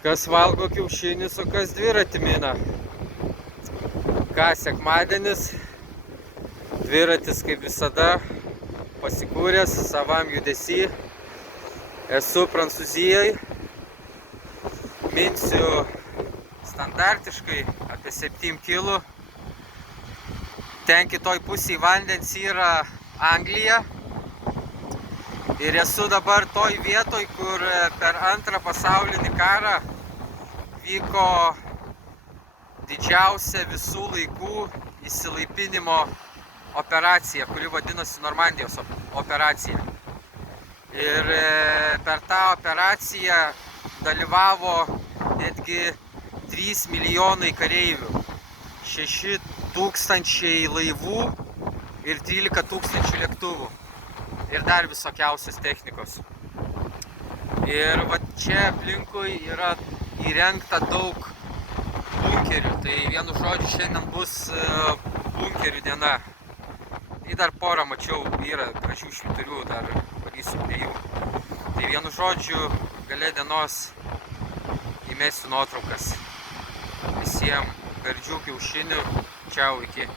Kas valgo kiaušinius, o kas dviratį mina. Ką, sekmadienis, dviratis kaip visada pasikūręs savam judesy. Esu Prancūzijoje, minsiu standartiškai apie 7 kg. Ten kitoj pusėje vandens yra Anglija. Ir esu dabar toj vietoj, kur per antrą pasaulinį karą vyko didžiausia visų laikų išsilaipinimo operacija, kuri vadinosi Normandijos operacija. Ir per tą operaciją dalyvavo netgi 3 milijonai kareivių, 6 tūkstančiai laivų ir 13 tūkstančių lėktuvų. Ir dar visokiausios technikos. Ir va čia aplinkui yra įrengta daug bunkerių. Tai vienu žodžiu šiandien bus bunkerių diena. Tai dar porą mačiau, yra gražių švyturių, dar varysiu prie jų. Tai vienu žodžiu gale dienos įmesiu nuotraukas. Visiems gardžių kiaušinių. Čiau, iki.